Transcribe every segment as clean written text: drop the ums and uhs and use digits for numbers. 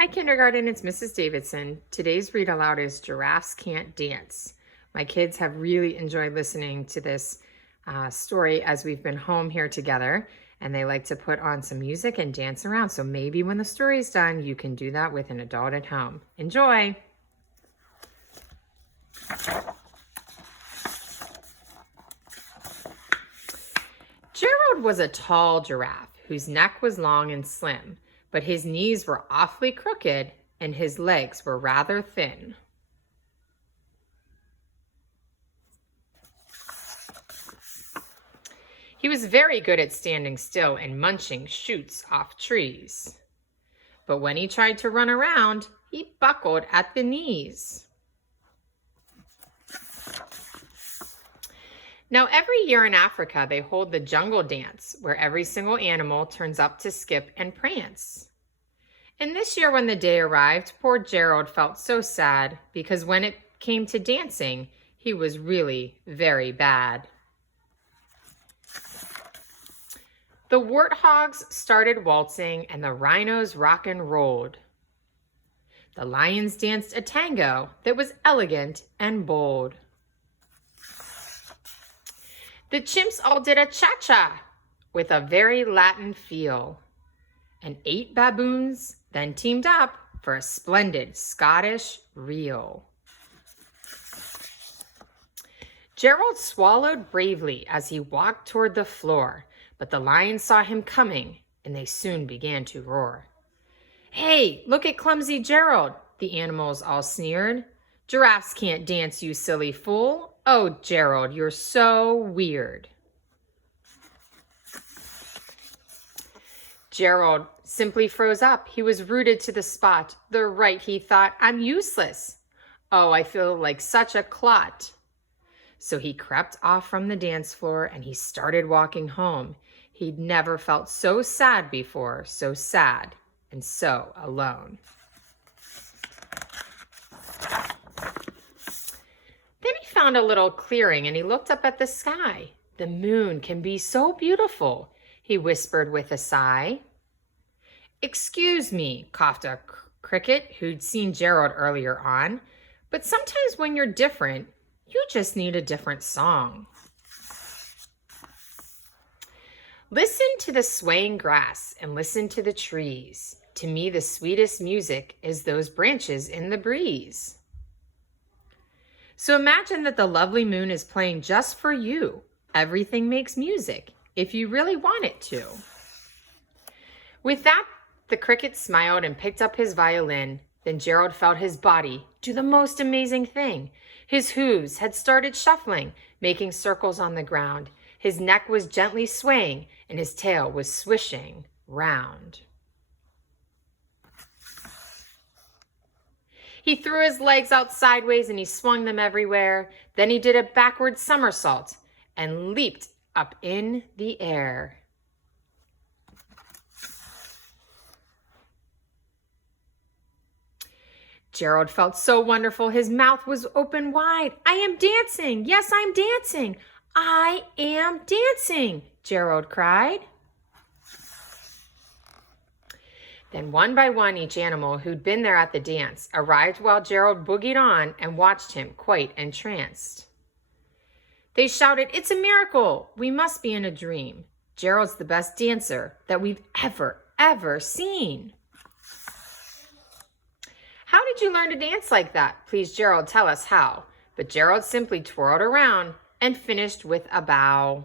Hi, kindergarten, it's Mrs. Davidson. Today's read aloud is Giraffes Can't Dance. My kids have really enjoyed listening to this story as we've been home here together, and they like to put on some music and dance around. So maybe when the story is done, you can do that with an adult at home. Enjoy! Gerald was a tall giraffe whose neck was long and slim, but his knees were awfully crooked and his legs were rather thin. He was very good at standing still and munching shoots off trees. But when he tried to run around, he buckled at the knees. Now, every year in Africa, they hold the jungle dance, where every single animal turns up to skip and prance. And this year when the day arrived, poor Gerald felt so sad because when it came to dancing, he was really very bad. The warthogs started waltzing and the rhinos rock and rolled. The lions danced a tango that was elegant and bold. The chimps all did a cha-cha with a very Latin feel. And 8 baboons then teamed up for a splendid Scottish reel. Gerald swallowed bravely as he walked toward the floor, but the lions saw him coming and they soon began to roar. "Hey, look at clumsy Gerald," the animals all sneered. "Giraffes can't dance, you silly fool. Oh, Gerald, you're so weird." Gerald simply froze up. He was rooted to the spot. "They're right," he thought. "I'm useless. Oh, I feel like such a clot." So he crept off from the dance floor and he started walking home. He'd never felt so sad before, so sad and so alone. Then he found a little clearing and he looked up at the sky. "The moon can be so beautiful," he whispered with a sigh. "Excuse me," coughed a cricket who'd seen Gerald earlier on, "but sometimes when you're different, you just need a different song." Listen to the swaying grass and listen to the trees. To me, the sweetest music is those branches in the breeze. So imagine that the lovely moon is playing just for you. Everything makes music if you really want it to. With that, the cricket smiled and picked up his violin. Then Gerald felt his body do the most amazing thing. His hooves had started shuffling, making circles on the ground. His neck was gently swaying and his tail was swishing round. He threw his legs out sideways and he swung them everywhere. Then he did a backward somersault and leaped up in the air. Gerald felt so wonderful, his mouth was open wide. "I am dancing! Yes, I'm dancing! I am dancing!" Gerald cried. Then one by one, each animal who'd been there at the dance arrived while Gerald boogied on and watched him quite entranced. They shouted, "It's a miracle! We must be in a dream. Gerald's the best dancer that we've ever seen." "How did you learn to dance like that? Please, Gerald, tell us how." But Gerald simply twirled around and finished with a bow.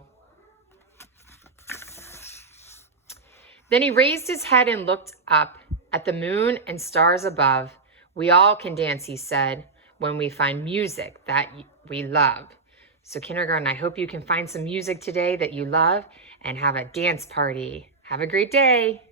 Then he raised his head and looked up at the moon and stars above. "We all can dance," he said, "when we find music that we love." So kindergarten, I hope you can find some music today that you love and have a dance party. Have a great day.